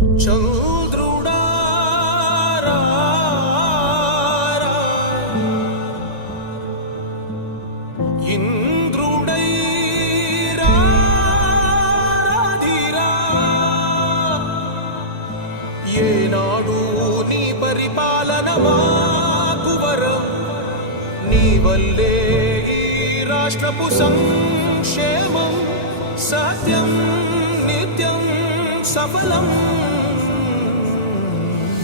చంద్రుడా ఇంద్రుడై ఏనాడు నీ పరిపాలన మాకు వరం. నీ వల్లే ఈ సత్యం నిత్యం సఫలం.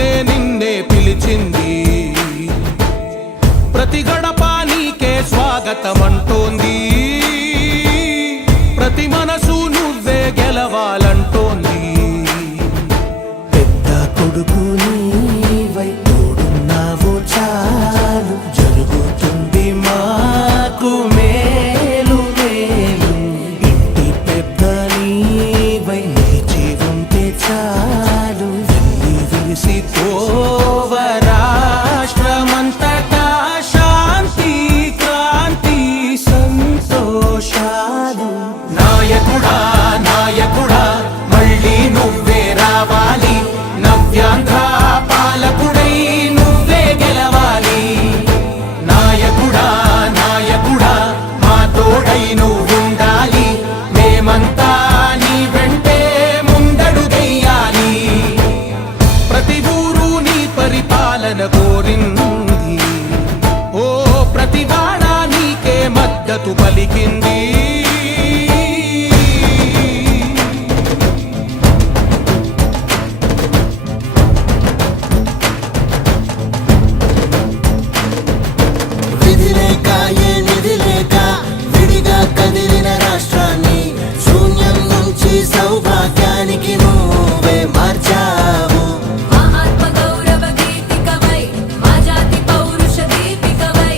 నిన్నే నిన్నే పిలిచింది. ప్రతి గడప నీకే స్వాగతం అంటోంది ప్రతి మనసు నువ్వే గెలవాలంటోంది. పెద్ద కొడుకు నీవై తోడున్నావు చాలు.